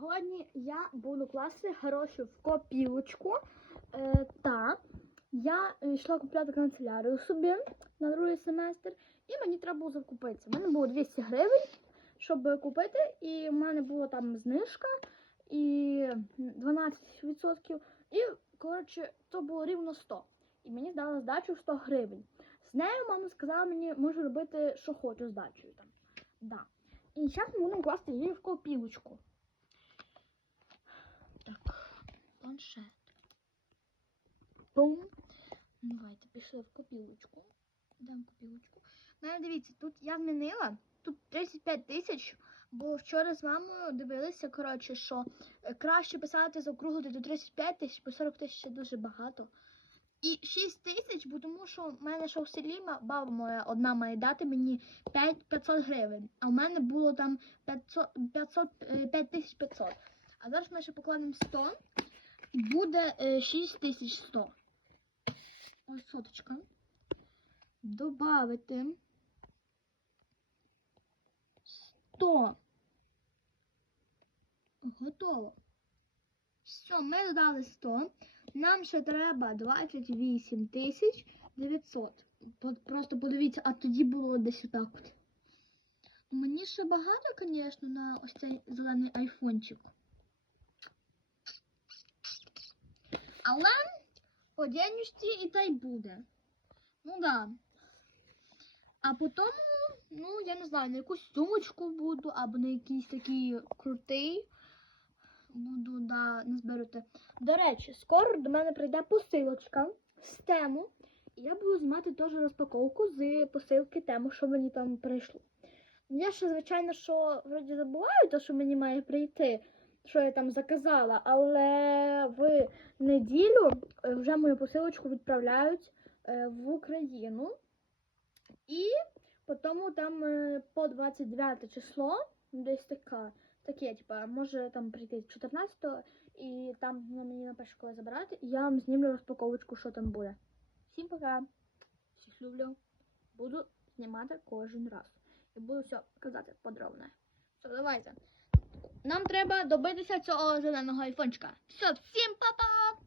Сьогодні я буду класти гроші в копілочку. Е, та я йшла купляти канцелярію собі на другий семестр, і мені треба було закупитися. У мене було 200 гривень, щоб купити, і в мене була там знижка і 12%. І, коротше, то було рівно 100. І мені дали здачу 100 гривень. З нею мама сказала мені, можу робити, що хочу з дачею там. Да. І зараз ми будемо класти її в копілочку. Планшет. Бум. Давайте пішли в копілочку. В копілочку. Мене дивіться, тут я змінила. Тут 35 тисяч, бо вчора з мамою дивилися, коротше, що е, краще писати заокруглити до 35 тисяч, бо 40 тисяч це дуже багато. І 6 тисяч, бо тому що в мене що в селі баба моя одна має дати мені 5 500 гривень, а в мене було там 500, 500, е, 5500. А зараз ми ще покладемо 100 і буде е, 6100. Ось соточка. Добавити 100. Готово. Все, ми додали 100. Нам ще треба 28 тисяч 900. Просто подивіться, а тоді було десь отак от. Мені ще багато, звісно, на ось цей зелений айфончик. Але по дядюшці і та й буде. Ну да. А потім, ну, я не знаю, на якусь сумочку буду, або на якийсь такий крутий. Буду, да, не зберете. До речі, скоро до мене прийде посилочка з тему. І я буду знімати теж розпаковку з посилки тему, що мені там прийшло. Я ще, звичайно, що вроді забуваю, те, що мені має прийти, що я там заказала, але в неділю е, вже мою посилочку відправляють е, в Україну. І потім там е, по 29 число, десь така, таке, типа, може там прийти 14-го, і там мені напише, коли забирати, і я вам знімлю розпаковочку, що там буде. Всім пока. Всіх люблю. Буду знімати кожен раз. І буду все казати подробно. Все, давайте. Нам треба добитися цього зеленого айфончика. Все, всім па-па!